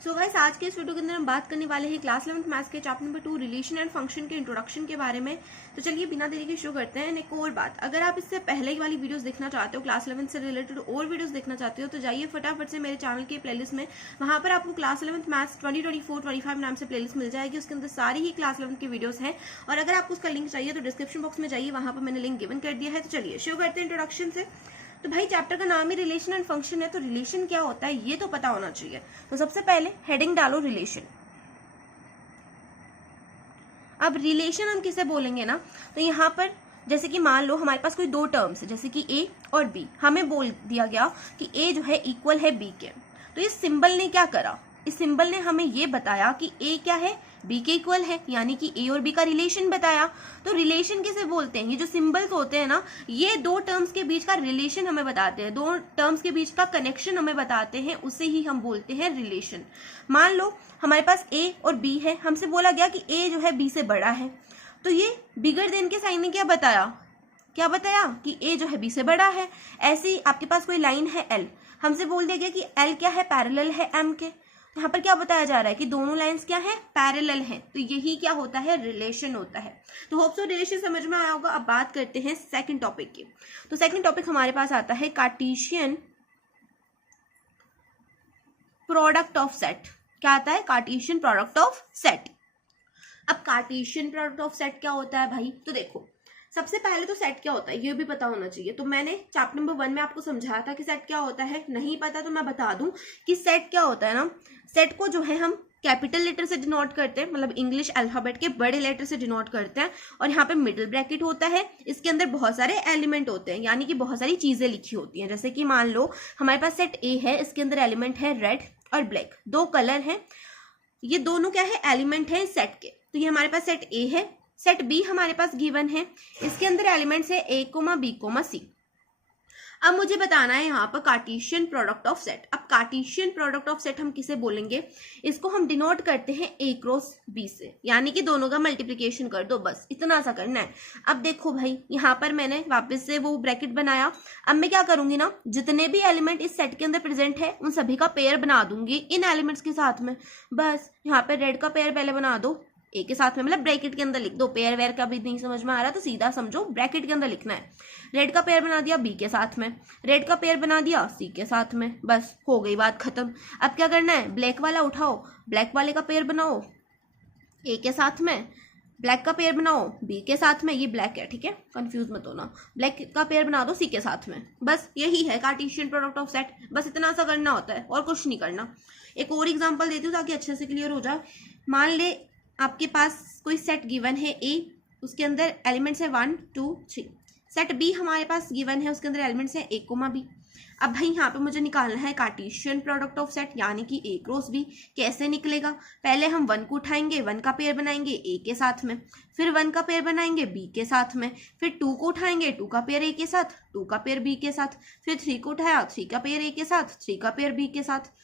So guys, आज के इस वीडियो के अंदर हम बात करने वाले हैं क्लास 11th मैथ्स के chapter number 2 relation and function के इंट्रोडक्शन के बारे में। तो चलिए बिना देरी के शुरू करते हैं। एक और बात, अगर आप इससे पहले वाली वीडियोस देखना चाहते हो, क्लास 11 से रिलेटेड और वीडियोस देखना चाहते हो, तो जाइए फटाफट से मेरे चैनल के प्लेलिस्ट में। वहां पर आपको क्लास 11th मैथ्स 2024-25 नाम से प्लेलिस्ट मिल जाएगी। उसके अंदर सारी ही क्लास 11 की वीडियोस हैं। और अगर आपको उसका लिंक चाहिए तो डिस्क्रिप्शन बॉक्स में जाइए, वहां पर मैंने लिंक गिवन कर दिया है। तो चलिए शुरू करते हैं इंट्रोडक्शन से। तो भाई चैप्टर का नाम ही रिलेशन एंड फंक्शन है, तो रिलेशन क्या होता है ये तो पता होना चाहिए। तो सबसे पहले हेडिंग डालो रिलेशन। अब रिलेशन हम किसे बोलेंगे ना, तो यहाँ पर जैसे कि मान लो हमारे पास कोई दो टर्म्स है, जैसे कि ए और बी। हमें बोल दिया गया कि ए जो है इक्वल है बी के। तो इस सिंबल ने क्या करा, इस सिंबल ने हमें ये बताया कि ए क्या है, बी के इक्वल है, यानी कि ए और बी का रिलेशन बताया। तो रिलेशन किसे बोलते हैं, ये जो सिंबल्स होते हैं ना, ये दो टर्म्स के बीच का रिलेशन हमें बताते हैं, दो टर्म्स के बीच का कनेक्शन हमें बताते हैं, उसे ही हम बोलते हैं रिलेशन। मान लो हमारे पास ए और बी है, हमसे बोला गया कि ए जो है बी से बड़ा है। तो ये बिगर देन के साइन ने क्या बताया कि ए जो है बी से बड़ा है। ऐसे ही आपके पास कोई लाइन है एल, हमसे बोल दिया गया कि एल क्या है, पैरेलल है एम के। यहाँ पर क्या बताया जा रहा है कि दोनों लाइंस क्या है, पैरेलल हैं। तो यही क्या होता है, रिलेशन होता है। तो होप सो रिलेशन समझ में आया होगा। अब बात करते हैं सेकंड टॉपिक की। तो सेकंड टॉपिक हमारे पास आता है कार्टेशियन प्रोडक्ट ऑफ सेट। क्या आता है, कार्टेशियन प्रोडक्ट ऑफ सेट। अब कार्टेशियन प्रोडक्ट ऑफ सेट क्या होता है भाई, तो देखो सबसे पहले तो सेट क्या होता है ये भी पता होना चाहिए। तो मैंने चैप्टर नंबर 1 में आपको समझाया था कि सेट क्या होता है। नहीं पता तो मैं बता दूं कि सेट क्या होता है ना, सेट को जो है हम कैपिटल लेटर से डिनोट करते हैं, मतलब इंग्लिश अल्फाबेट के बड़े लेटर से डिनोट करते हैं। और यहाँ पे मिडिल ब्रैकेट होता है, इसके अंदर बहुत सारे एलिमेंट होते हैं, यानी कि बहुत सारी चीजें लिखी होती हैं। जैसे कि मान लो हमारे पास सेट ए है, इसके अंदर एलिमेंट है रेड और ब्लैक, दो कलर है। ये दोनों क्या है, एलिमेंट है सेट के। तो ये हमारे पास सेट ए है। सेट बी हमारे पास गिवन है, इसके अंदर एलिमेंट्स है ए कोमा बी कोमा सी। अब मुझे बताना है यहाँ पर कार्टेशियन प्रोडक्ट ऑफ सेट। अब कार्टेशियन प्रोडक्ट ऑफ सेट हम किसे बोलेंगे, इसको हम डिनोट करते हैं ए क्रॉस बी से, यानी कि दोनों का मल्टीप्लिकेशन कर दो, बस इतना सा करना है। अब देखो भाई, यहाँ पर मैंने वापस से वो ब्रैकेट बनाया। अब मैं क्या करूंगी ना, जितने भी एलिमेंट इस सेट के अंदर प्रेजेंट है उन सभी का पेयर बना दूंगी इन एलिमेंट्स के साथ में। बस यहाँ पे रेड का पेयर पहले बना दो ए के साथ में, मतलब ब्रैकेट के अंदर लिख दो। पेयर वेयर का भी नहीं समझ में आ रहा तो सीधा समझो ब्रैकेट के अंदर लिखना है। रेड का पेयर बना दिया बी के साथ में, रेड का पेयर बना दिया सी के साथ में, बस हो गई बात खत्म। अब क्या करना है, ब्लैक वाला उठाओ, ब्लैक वाले का पेयर बनाओ ए के साथ में, ब्लैक का पेयर बनाओ बी के साथ में। ये ब्लैक है, ठीक है, कंफ्यूज मत होना। ब्लैक का पेयर बना दो सी के साथ में। बस यही है कार्टेशियन प्रोडक्ट ऑफ सेट, बस इतना सा करना होता है और कुछ नहीं करना। एक और एग्जांपल देती हूँ ताकि अच्छे से क्लियर हो जाए। मान ले आपके पास कोई सेट गिवन है ए, उसके अंदर एलिमेंट्स है 1 2 3। सेट बी हमारे पास गिवन है, उसके अंदर एलिमेंट्स है ए कोमा बी। अब भाई यहाँ पे मुझे निकालना है कार्टेशियन प्रोडक्ट ऑफ सेट, यानी कि ए क्रॉस बी। कैसे निकलेगा, पहले हम 1 को उठाएंगे, 1 का पेयर बनाएंगे ए के साथ में, फिर 1 का पेयर बनाएंगे बी के साथ में, फिर 2 को उठाएंगे, 2 का पेयर ए के साथ, 2 का पेयर बी के साथ, फिर 3 को उठाया, 3 का पेयर ए के साथ, 3 का पेयर बी के साथ।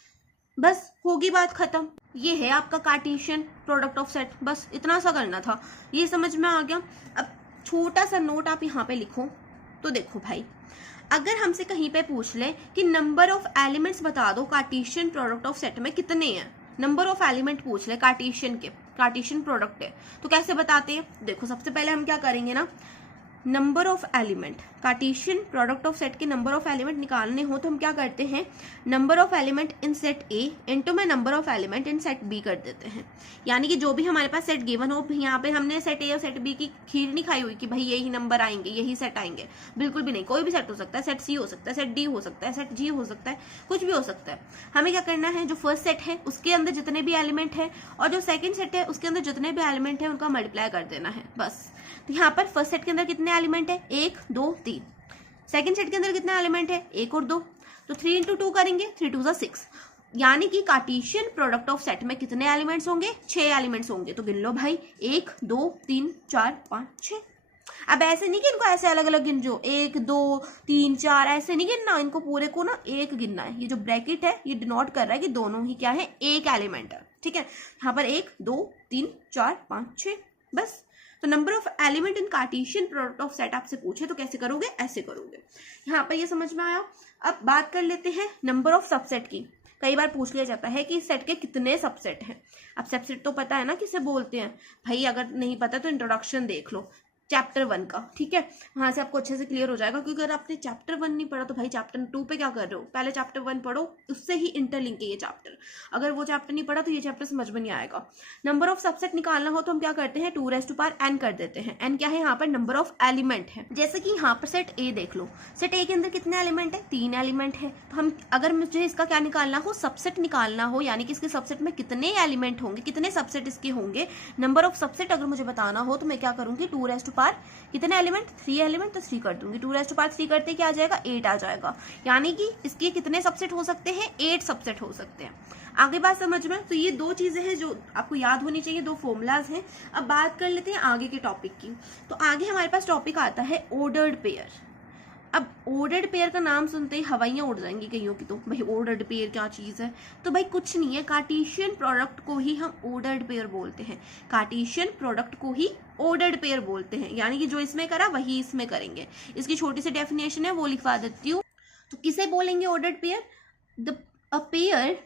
बस होगी बात खत्म। ये है आपका कार्टेशियन प्रोडक्ट ऑफ सेट, बस इतना सा करना था। ये समझ में आ गया। अब छोटा सा नोट आप यहाँ पे लिखो। तो देखो भाई, अगर हमसे कहीं पे पूछ ले कि नंबर ऑफ एलिमेंट्स बता दो कार्टेशियन प्रोडक्ट ऑफ सेट में कितने हैं, नंबर ऑफ एलिमेंट पूछ ले कार्टेशियन के, कार्टेशियन प्रोडक्ट है, तो कैसे बताते हैं। देखो सबसे पहले हम क्या करेंगे ना, number of element, Cartesian product of set के नंबर ऑफ एलिमेंट निकालने हो तो हम क्या करते हैं, number of element in set A into में number of element in set B कर देते हैं। यानी कि जो भी हमारे पास सेट गिवन हो, यहाँ पे हमने सेट ए और सेट बी की खीर नहीं खाई हुई कि भाई यही नंबर आएंगे, यही सेट आएंगे, बिल्कुल भी नहीं। कोई भी सेट हो सकता है, सेट सी हो सकता है, सेट डी हो सकता है, सेट जी हो सकता है, कुछ भी हो सकता है। हमें क्या करना है, जो फर्स्ट सेट है उसके अंदर जितने भी एलिमेंट है और जो सेकंड सेट है उसके अंदर जितने भी एलिमेंट है उनका मल्टीप्लाई कर देना है, बस। तो यहाँ पर फर्स्ट सेट के अंदर कितने एलिमेंट है, 1 2 3। सेकंड सेट के अंदर कितने एलिमेंट है, 1 और 2, तो 3 इंटू 2 करेंगे, 3 2 6। यानी कि कार्टेशियन प्रोडक्ट ऑफ सेट में कितने एलिमेंट्स होंगे, 6 एलिमेंट्स होंगे। तो गिन लो भाई, 1 2 3 4 5 6। अब ऐसे नहीं कि इनको ऐसे अलग अलग गिन जो 1 2 3 4 ऐसे नहीं गिनना, इनको पूरे को ना एक गिनना है। ये जो ब्रैकेट है ये डिनोट कर रहा है कि दोनों ही क्या है, एक एलिमेंट है, ठीक है। यहाँ पर 1 2 3 4 5 6, बस। तो number of element in Cartesian product of set आपसे पूछे तो कैसे करोगे, ऐसे करोगे। यहाँ पर ये समझ में आया। अब बात कर लेते हैं नंबर ऑफ सबसेट की। कई बार पूछ लिया जाता है कि इस सेट के कितने सबसेट हैं। अब सबसेट तो पता है ना किसे बोलते हैं भाई, अगर नहीं पता तो इंट्रोडक्शन देख लो चैप्टर 1 का, ठीक है, वहां से आपको अच्छे से क्लियर हो जाएगा। क्योंकि अगर आपने चैप्टर 1 नहीं पढ़ा तो भाई चैप्टर 2 पे क्या कर रहे हो, पहले चैप्टर 1 पढ़ो, उससे ही इंटरलिंक है ये चैप्टर। अगर वो चैप्टर नहीं पढ़ा तो ये चैप्टर समझ में नहीं आएगा। नंबर ऑफ सबसेट निकालना हो तो हम क्या करते हैं 2n कर देते हैं। n क्या है यहाँ पर, नंबर ऑफ एलिमेंट है। जैसे कि यहाँ पर सेट ए देख लो, सेट ए के अंदर कितने एलिमेंट है, 3 एलिमेंट है। तो हम अगर मुझे इसका क्या निकालना हो, सबसेट निकालना हो, यानी कि इसके सबसेट में कितने एलिमेंट होंगे, कितने सबसेट इसके होंगे, नंबर ऑफ सबसेट अगर मुझे बताना हो तो मैं क्या करूंगी 2 कितने एलिमेंट, 3 एलिमेंट, तो 3 कर दूंगी। 2 करते क्या आ जाएगा, 8 आ जाएगा। यानी कि इसके कितने सबसेट हो सकते हैं, 8 सबसेट हो सकते हैं। आगे बात समझ में। तो ये 2 चीजें हैं जो आपको याद होनी चाहिए, 2 फॉर्मूलाज हैं। अब बात कर लेते हैं आगे के टॉपिक की। तो आगे हमारे पास टॉपिक आता है ऑर्डर्ड पेयर। अब ऑर्डर्ड पेयर का नाम सुनते ही हवाइयां उड़ जाएंगी कईयों की, तो भाई ऑर्डर्ड पेयर क्या चीज है। तो भाई कुछ नहीं है, कार्टेशियन प्रोडक्ट को ही हम ऑर्डर्ड पेयर बोलते हैं। कार्टेशियन प्रोडक्ट को ही ऑर्डर्ड पेयर बोलते हैं, यानी कि जो इसमें करा वही इसमें करेंगे। इसकी छोटी सी डेफिनेशन है वो लिखवा देती हूँ। तो किसे बोलेंगे ordered pair, a pair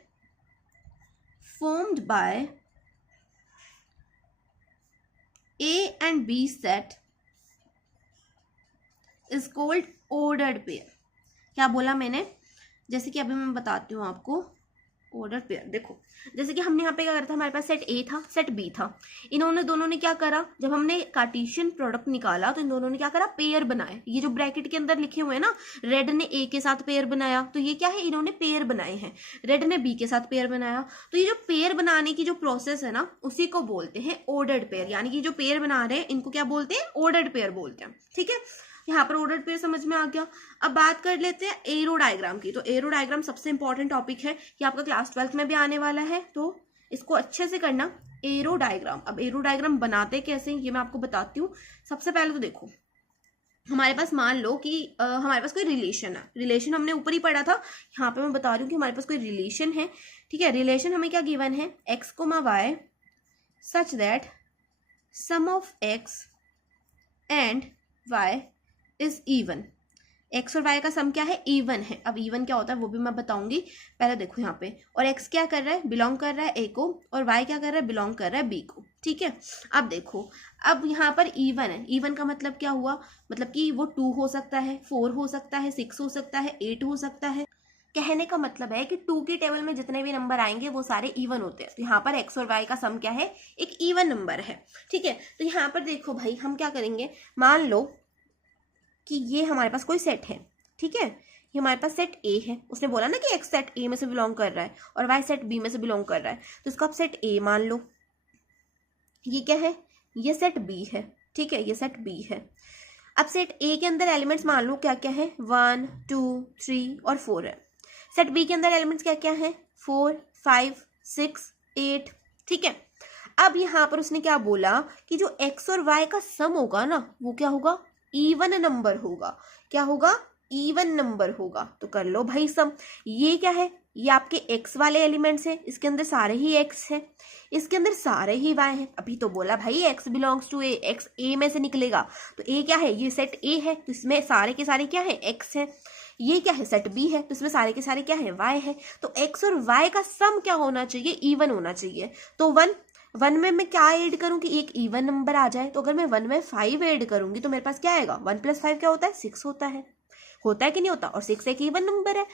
formed by A and B set is called ordered pair। क्या बोला मैंने, जैसे कि अभी मैं बताती हूँ आपको ऑर्डर पेयर। देखो जैसे कि हमने यहाँ पे क्या करा था, हमारे पास सेट ए था, सेट बी था। इन्होंने दोनों ने क्या करा, जब हमने कार्टेशियन प्रोडक्ट निकाला तो इन दोनों ने क्या करा, पेयर बनाए। ये जो ब्रैकेट के अंदर लिखे हुए हैं ना, रेड ने ए के साथ पेयर बनाया, तो ये क्या है, इन्होंने पेयर बनाए हैं। रेड ने बी के साथ पेयर बनाया, तो ये जो पेयर बनाने की जो प्रोसेस है ना, उसी को बोलते हैं ऑर्डर्ड पेयर। यानी कि जो पेयर बना रहे हैं इनको क्या बोलते हैं, ऑर्डर्ड पेयर बोलते हैं। ठीक है, यहाँ पर ऑर्डर्ड पेयर समझ में आ गया। अब बात कर लेते हैं एरो डायग्राम की। तो एरो डायग्राम सबसे इंपॉर्टेंट टॉपिक है, कि आपका क्लास 12th में भी आने वाला है, तो इसको अच्छे से करना। एरो डायग्राम, अब एरो डायग्राम बनाते कैसे ये मैं आपको बताती हूँ। सबसे पहले तो देखो हमारे पास मान लो कि हमारे पास कोई रिलेशन है। रिलेशन हमने ऊपर ही पढ़ा था, यहाँ पे मैं बता रही हूँ कि हमारे पास कोई रिलेशन है। ठीक है, रिलेशन हमें क्या गिवन है, x, y such that sum of x and y is even. X और वाई का सम क्या है, इवन है। अब इवन क्या होता है वो भी मैं बताऊंगी, पहले देखो यहाँ पे। और एक्स क्या कर रहा है, बिलोंग कर रहा है ए को, और वाई क्या कर रहा है, बिलोंग कर रहा है बी को। ठीक है, अब देखो, अब यहाँ पर इवन है। इवन का मतलब क्या हुआ, मतलब कि वो 2 हो सकता है, 4 हो सकता है, 6 हो सकता है, 8 हो सकता है। कहने का मतलब है कि 2 की टेबल में जितने भी नंबर आएंगे वो सारे इवन होते हैं। तो यहाँ पर एक्स और वाई का सम क्या है, एक इवन नंबर है। ठीक है, तो यहाँ पर देखो भाई हम क्या करेंगे, मान लो कि ये हमारे पास कोई सेट है। ठीक है, ये हमारे पास सेट ए है। उसने बोला ना कि एक्स सेट ए में से बिलोंग कर रहा है और वाई सेट बी में से बिलोंग कर रहा है, तो इसको आप सेट ए मान लो। ये क्या है, ये सेट बी है। ठीक है, ये सेट बी है। अब सेट ए के अंदर एलिमेंट्स मान लो क्या क्या है, 1 2 3 और 4 है। सेट बी के अंदर एलिमेंट्स क्या क्या है, 4 5 6 8। ठीक है, अब यहाँ पर उसने क्या बोला कि जो एक्स और वाई का सम होगा ना, वो क्या होगा, इवन नंबर होगा। क्या होगा, इवन नंबर होगा। तो कर लो भाई सम। ये क्या है, ये आपके एक्स वाले एलिमेंट्स है, इसके अंदर सारे ही एक्स है, इसके अंदर सारे ही वाई है। अभी तो बोला भाई X belongs to A, X A में से निकलेगा। तो ए क्या है, ये सेट ए है, तो इसमें सारे के सारे क्या है, एक्स है। ये क्या है, सेट बी है, तो इसमें सारे के सारे क्या है, वाई है। तो एक्स और वाई का सम क्या होना चाहिए, इवन होना चाहिए। तो 1 में मैं क्या ऐड करूं कि एक इवन नंबर आ जाए। तो अगर मैं 1 में 5 ऐड करूंगी तो मेरे पास क्या आएगा, 1 + 5 क्या होता है, 6 होता है कि नहीं होता। और 6 एक इवन नंबर है।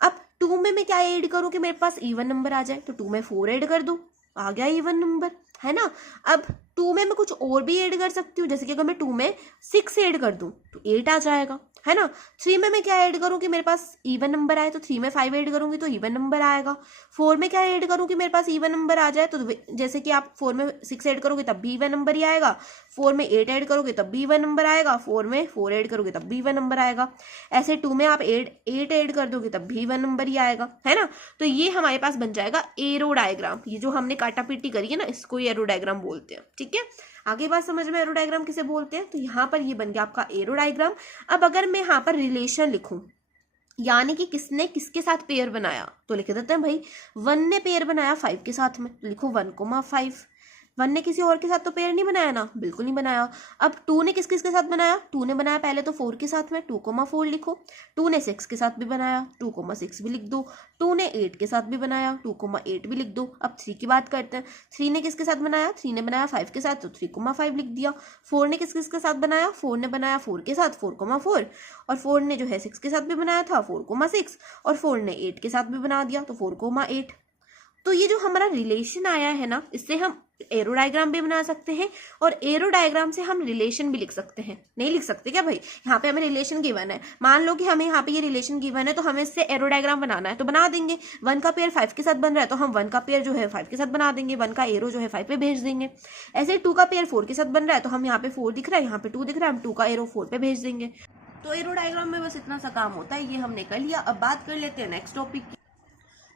अब 2 में मैं क्या ऐड करूं कि मेरे पास इवन नंबर आ जाए। तो 2 में 4 ऐड कर दूं, आ गया इवन नंबर, है ना। अब 2 में मैं कुछ और भी ऐड कर सकती हूँ, जैसे कि अगर मैं 2 में 6 ऐड कर दूं तो 8 आ जाएगा, है ना। 3 में मैं क्या ऐड करूं कि मेरे पास इवन नंबर आए, तो 3 में 5 ऐड करूंगी तो इवन नंबर आएगा। 4 में क्या ऐड करूं कि मेरे पास इवन नंबर आ जाए, तो जैसे कि आप 4 में 6 ऐड करोगे तब भी इवन नंबर ही आएगा। 4 में 8 ऐड करोगे तब भी इवन नंबर आएगा। 4 में 4 ऐड करोगे तब भी इवन नंबर आएगा। ऐसे 2 में आप 8 ऐड कर दोगे तब भी इवन नंबर ही आएगा, है ना। तो ये हमारे पास बन जाएगा एरो डायग्राम। ये जो हमने काटापीटी करी है ना, इसको एरो डायग्राम बोलते हैं। ठीक है, आगे बात समझ में, एरो डायग्राम किसे बोलते हैं। तो यहाँ पर ये बन गया आपका एरो डायग्राम। अब अगर मैं यहाँ पर रिलेशन लिखूं, यानी कि किसने किसके साथ पेयर बनाया, तो लिख देते हैं भाई 1 ने पेयर बनाया 5 के साथ में, लिखो 1, 5। 1 ने किसी और के साथ तो पेयर नहीं बनाया ना, बिल्कुल नहीं बनाया। अब 2 ने किस किस के साथ बनाया, 2 ने बनाया पहले तो 4 के साथ में, 2,4 लिखो। 2 ने 6 के साथ भी बनाया, 2,6 भी लिख दो। 2 ने 8 के साथ भी बनाया, 2,8 भी लिख दो। अब 3 की बात करते हैं। 3 ने किसके साथ बनाया, 3 ने बनाया 5 के साथ, तो 3,5 लिख दिया। 4 ने किस किस के साथ बनाया, 4 ने बनाया 4 के साथ, 4,4। और 4 ने जो है 6 के साथ भी बनाया था, 4,6। और 4 ने 8 के साथ भी बना दिया, तो 4,8। तो ये जो हमारा रिलेशन आया है ना, इससे हम एरो डायग्राम भी बना सकते हैं और एरो डायग्राम से हम रिलेशन भी लिख सकते हैं। नहीं लिख सकते क्या भाई, यहाँ पे हमें रिलेशन गिवन है, मान लो कि हमें यहाँ पे ये रिलेशन गिवन है, तो हमें इससे एरो डायग्राम बनाना है तो बना देंगे। 1 का पेयर 5 के साथ बन रहा है तो हम 1 का पेयर जो है 5 के साथ बना देंगे, 1 का एरो जो है 5 पे भेज देंगे। ऐसे 2 का पेयर 4 के साथ बन रहा है तो हम यहाँ पे 4 दिख रहा है, यहाँ पे 2 दिख रहा है, हम 2 का एरो 4 पे भेज देंगे। तो एरो डायग्राम में बस इतना सा काम होता है, ये हमने कर लिया। अब बात कर लेते हैं नेक्स्ट टॉपिक की।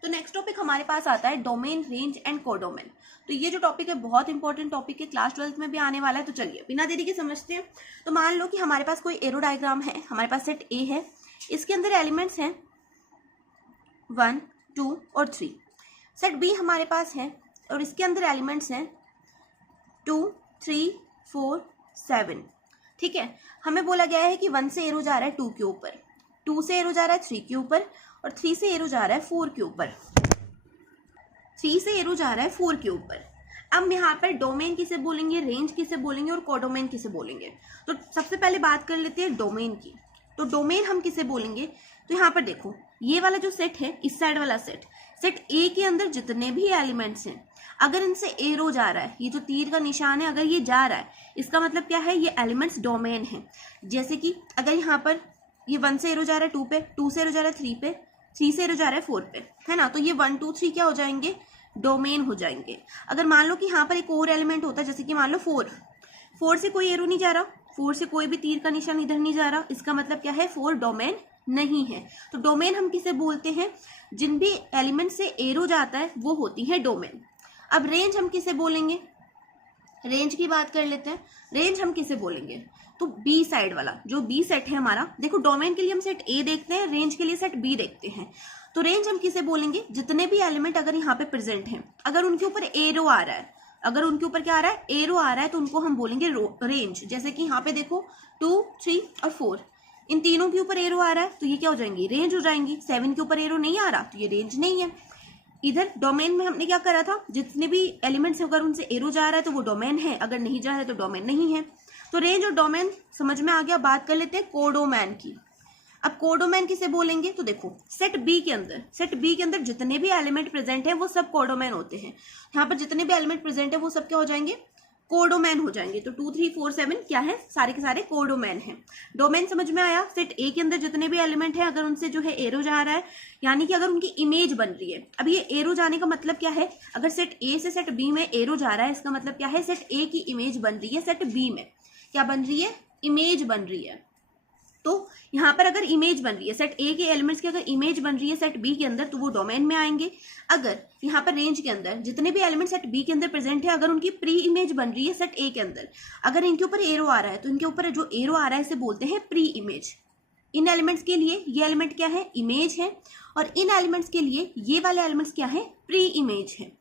तो नेक्स्ट टॉपिक हमारे पास आता है डोमेन, रेंज एंड कोडोमेन। तो ये जो टॉपिक है बहुत इंपॉर्टेंट टॉपिक है, क्लास 12th में भी आने वाला है। तो चलिए बिना देरी के समझते हैं। तो मान लो कि हमारे पास कोई एरो डायग्राम है, हमारे पास सेट ए है, इसके अंदर एलिमेंट्स हैं 1, 2 और 3। सेट बी हमारे पास है और इसके अंदर एलिमेंट्स हैं 2, 3, 4, 7। ठीक है, हमें बोला गया है कि 1 से एरो जा रहा है 2 के ऊपर, 2 से एरो जा रहा है 3 के ऊपर और 3 से एरो जा रहा है 4 के ऊपर, 3 से एरो जा रहा है 4 के ऊपर। अब यहाँ पर डोमेन किसे बोलेंगे, रेंज किसे बोलेंगे और कोडोमेन किसे बोलेंगे। तो सबसे पहले बात कर लेते हैं डोमेन की। तो डोमेन हम किसे बोलेंगे, तो यहाँ पर देखो ये वाला जो सेट है, इस साइड वाला सेट, सेट ए के अंदर जितने भी एलिमेंट्स हैं, अगर इनसे एरो जा रहा है, ये जो तीर का निशान है अगर ये जा रहा है, इसका मतलब क्या है, ये एलिमेंट्स डोमेन है। जैसे कि अगर यहाँ पर ये 1 से एरो जा रहा है 2 पे, 2 से एरो जा रहा है 3 पे, 3 से एरो जा रहा है 4 पे, है ना, तो ये 1, 2, 3 क्या हो जाएंगे, डोमेन हो जाएंगे। अगर मान लो कि यहाँ पर एक और एलिमेंट होता है, जैसे कि मान लो 4 से कोई एरो नहीं जा रहा, 4 से कोई भी तीर का निशान इधर नहीं जा रहा, इसका मतलब क्या है, 4 डोमेन नहीं है। तो डोमेन हम किसे बोलते हैं, जिन भी एलिमेंट से एरो जाता है वो होती है डोमेन। अब रेंज हम किसे बोलेंगे, रेंज की बात कर लेते हैं। रेंज हम किसे बोलेंगे, तो बी साइड वाला जो बी सेट है हमारा, देखो डोमेन के लिए हम सेट ए देखते हैं, रेंज के लिए सेट बी देखते हैं। तो रेंज हम किसे बोलेंगे, जितने भी एलिमेंट अगर यहाँ पे प्रेजेंट हैं, अगर उनके ऊपर एरो आ रहा है, अगर उनके ऊपर क्या आ रहा है, एरो आ रहा है, तो उनको हम बोलेंगे रेंज। जैसे कि यहाँ पे देखो 2, 3 और 4, इन तीनों के ऊपर एरो आ रहा है तो ये क्या हो जाएंगी, रेंज हो जाएंगी। 7 के ऊपर एरो नहीं आ रहा तो ये रेंज नहीं है। इधर डोमेन में हमने क्या करा था, जितने भी एलिमेंट्स अगर उनसे एरो जा रहा है तो वो डोमेन है, अगर नहीं जा रहा है तो डोमेन नहीं है। तो रेंज और डोमेन समझ में आ गया। बात कर लेते हैं कोडोमैन की। अब कोडोमैन किसे बोलेंगे, तो देखो सेट बी के अंदर जितने भी एलिमेंट प्रेजेंट हैं वो सब कोडोमैन होते हैं। यहाँ पर जितने भी एलिमेंट प्रेजेंट है वो सब क्या हो जाएंगे, कोडोमैन हो जाएंगे। तो 2, 3, 4, 7 क्या है, सारे के सारे कोडोमैन हैं। डोमेन समझ में आया, सेट ए के अंदर जितने भी एलिमेंट हैं अगर उनसे जो है एरो जा रहा है, यानी कि अगर उनकी इमेज बन रही है। अब ये एरो जाने का मतलब क्या है, अगर सेट ए से सेट बी में एरो जा रहा है, इसका मतलब क्या है, सेट ए की इमेज बन रही है सेट बी में। क्या बन रही है, इमेज बन रही है। तो यहाँ पर अगर इमेज बन रही है, सेट ए के एलिमेंट्स की अगर इमेज बन रही है सेट बी के अंदर, तो वो डोमेन में आएंगे। अगर यहाँ पर रेंज के अंदर जितने भी एलिमेंट सेट बी के अंदर प्रेजेंट है, अगर उनकी प्री इमेज बन रही है सेट ए के अंदर, अगर इनके ऊपर एरो आ रहा है तो इनके ऊपर जो एरो आ रहा है इसे बोलते हैं प्री इमेज। इन एलिमेंट्स के लिए ये एलिमेंट क्या है, इमेज है, और इन एलिमेंट्स के लिए ये वाले एलिमेंट्स क्या है, प्री इमेज है।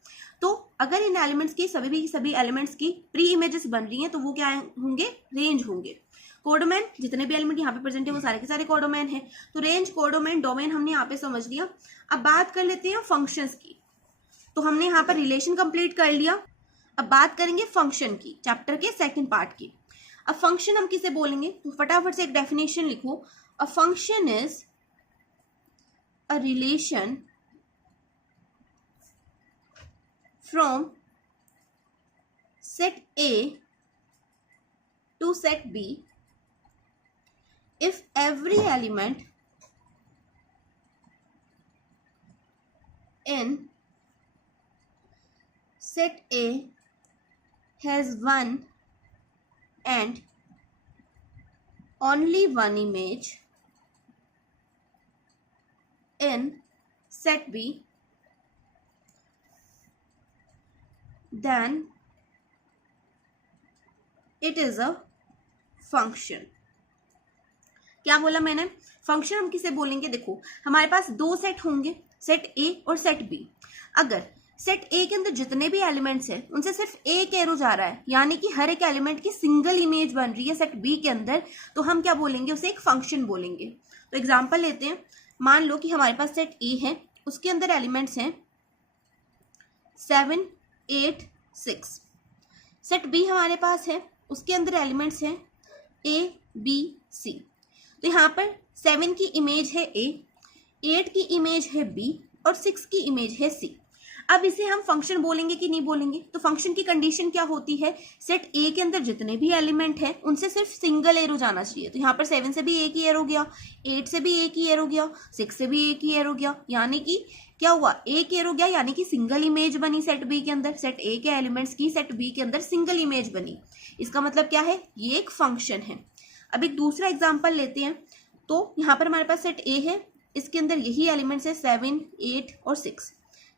तो अगर इन एलिमेंट्स की सभी एलिमेंट्स की प्री इमेजेस बन रही हैं तो वो क्या होंगे, रेंज होंगे। कोडोमैन, जितने भी एलिमेंट यहाँ पे प्रेजेंट है वो सारे के सारे कोडोमैन है। तो रेंज, कोडोमैन, डोमेन हमने यहाँ पे समझ लिया। अब बात कर लेते हैं फंक्शंस की। तो हमने यहाँ पर रिलेशन कंप्लीट कर लिया। अब बात करेंगे फंक्शन की, चैप्टर के सेकंड पार्ट की। अब फंक्शन हम किसे बोलेंगे, तो फटाफट से एक डेफिनेशन लिखो। A function is a relation from set A to set B if every element in set A has one and only one image in set B, then it is a function। क्या बोला मैंने, function हम किसे बोलेंगे, देखो हमारे पास दो set होंगे, सेट ए और सेट बी। अगर सेट ए के अंदर जितने भी एलिमेंट्स हैं उनसे सिर्फ एक एरो जा रहा है, यानी कि हर एक एलिमेंट की सिंगल इमेज बन रही है सेट बी के अंदर, तो हम क्या बोलेंगे, उसे एक फंक्शन बोलेंगे। तो एग्जांपल लेते हैं, मान लो कि हमारे पास सेट ए है, उसके अंदर एलिमेंट्स हैं 7, 8, 6। सेट बी हमारे पास है, उसके अंदर एलिमेंट्स हैं A, B, C। तो यहाँ पर 7 की इमेज है A, 8 की इमेज है B और 6 की इमेज है C। अब इसे हम फंक्शन बोलेंगे कि नहीं बोलेंगे? तो फंक्शन की कंडीशन क्या होती है, सेट A के अंदर जितने भी एलिमेंट हैं उनसे सिर्फ सिंगल एरो जाना चाहिए। तो यहाँ पर 7 से भी एक ही एरो गया, 8 से भी एक ही एरो गया, 6 से भी एक ही एरो गया, यानी कि क्या हुआ, एक एरो गया, यानी कि सिंगल इमेज बनी सेट बी के अंदर। सेट ए के एलिमेंट्स की सेट बी के अंदर सिंगल इमेज बनी। इसका मतलब क्या है, ये एक फंक्शन है। अब एक दूसरा एग्जांपल लेते हैं। तो यहाँ पर हमारे पास सेट ए है, इसके अंदर यही एलिमेंट्स है 7, 8 और 6।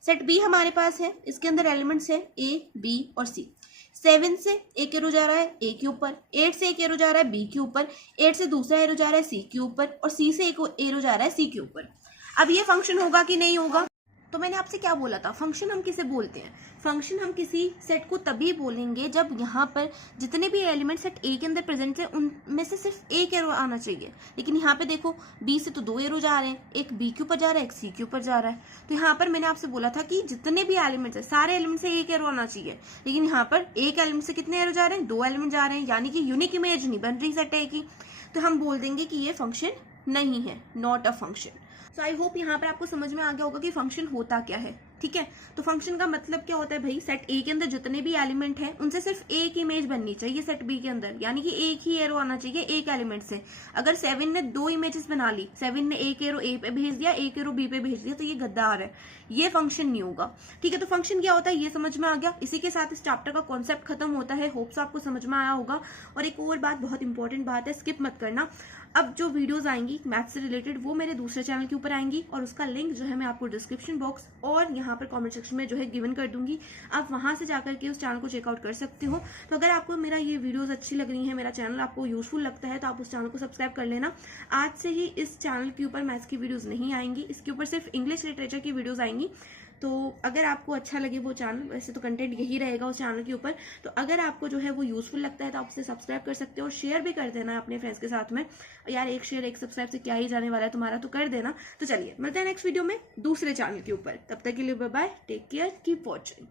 सेट बी हमारे पास है, इसके अंदर एलिमेंट्स है A, B और C। 7 से एक एरो जा रहा है A के ऊपर, 8 से एक एरो जा रहा है B के ऊपर, 8 से दूसरा एरो जा रहा है C के ऊपर और C से एक एरो जा रहा है C के ऊपर। अब ये फंक्शन होगा कि नहीं होगा? तो मैंने आपसे क्या बोला था, फंक्शन हम किसे बोलते हैं? फंक्शन हम किसी सेट को तभी बोलेंगे जब यहाँ पर जितने भी एलिमेंट सेट ए के अंदर प्रेजेंट है उनमें से सिर्फ एक एरो आना चाहिए। लेकिन यहाँ पे देखो, बी से तो 2 एरो जा रहे हैं, एक बी के ऊपर जा रहा है, एक सी के ऊपर जा रहा है। तो यहाँ पर मैंने आपसे बोला था कि जितने भी एलिमेंट्स है सारे एलिमेंट से एक एरो आना चाहिए, लेकिन यहाँ पर एक एलिमेंट से कितने एरो जा रहे हैं, 2 एलिमेंट जा रहे हैं, यानी कि यूनिक इमेज नहीं बन रही सेट ए की। तो हम बोल देंगे कि ये फंक्शन नहीं है, not a function. So I hope यहाँ पर आपको समझ में आ गया होगा कि फंक्शन होता क्या है। ठीक है, तो फंक्शन का मतलब क्या होता है भाई, सेट ए के अंदर जितने भी एलिमेंट हैं उनसे सिर्फ एक इमेज बननी चाहिए सेट बी के अंदर, यानी कि एक ही एरो आना चाहिए एक एलिमेंट से। अगर 7 ने 2 इमेजेस बना ली, 7 ने एक एरो ए पे भेज दिया, एक एरो बी पे भेज दिया, तो ये गद्दार है, ये फंक्शन नहीं होगा। ठीक है, तो फंक्शन क्या होता है ये समझ में आ गया। इसी के साथ इस चैप्टर का कॉन्सेप्ट खत्म होता है। होप्स आपको समझ में आया होगा। और एक और बात, बहुत इंपॉर्टेंट बात है, स्किप मत करना। अब जो वीडियोस आएंगी मैथ्स से रिलेटेड वो मेरे दूसरे चैनल के ऊपर आएंगी, और उसका लिंक जो है मैं आपको डिस्क्रिप्शन बॉक्स और यहाँ पर कमेंट सेक्शन में जो है गिवन कर दूंगी। आप वहां से जाकर के उस चैनल को चेकआउट कर सकते हो। तो अगर आपको मेरा ये वीडियोस अच्छी लग रही है, मेरा चैनल आपको यूजफुल लगता है, तो आप उस चैनल को सब्सक्राइब कर लेना। आज से ही इस चैनल के ऊपर मैथ्स की वीडियोज नहीं आएंगी, इसके ऊपर सिर्फ इंग्लिश लिटरेचर की वीडियोज आएंगी। तो अगर आपको अच्छा लगे वो चैनल, वैसे तो कंटेंट यही रहेगा उस चैनल के ऊपर, तो अगर आपको जो है वो यूजफुल लगता है तो आप उसे सब्सक्राइब कर सकते हो और शेयर भी कर देना अपने फ्रेंड्स के साथ में। यार एक शेयर एक सब्सक्राइब से क्या ही जाने वाला है तुम्हारा, तो कर देना। तो चलिए मिलते हैं नेक्स्ट वीडियो में दूसरे चैनल के ऊपर। तब तक के लिए bye bye, take care, keep watching.